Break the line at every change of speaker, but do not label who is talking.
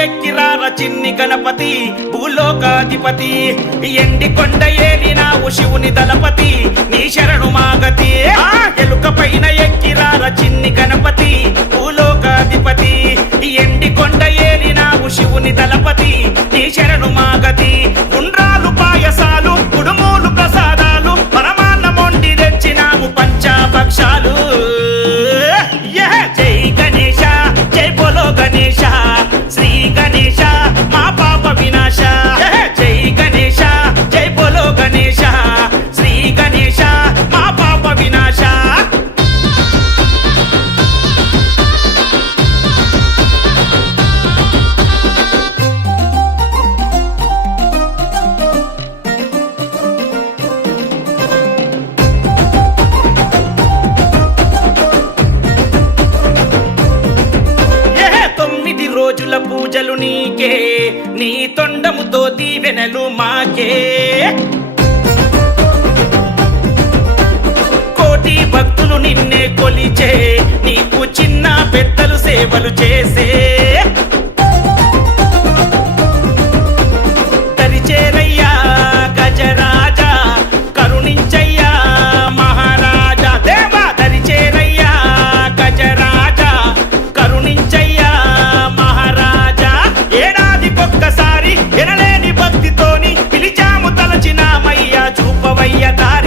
ఎక్కిరార చిన్ని గణపతి? భూలోకాధిపతి. ఎండి కొండ ఏలినావు శివుని దళపతి. నీ శరణు మాగతి. ఎలుక పైన ఎక్కిరార చిన్ని గణపతి? భూలోకాధిపతి. ఎండి కొండ ఏలినావు శివుని దళపతి. నీ శరణు మాగతి. ఉండ్రా పూజలు నీకే నీ తొండముతో దీవెనలు మాకే. కోటి భక్తులు నిన్నే కొలిచే నీకు చిన్న పెద్దలు సేవలు చేసే రావయ్య తార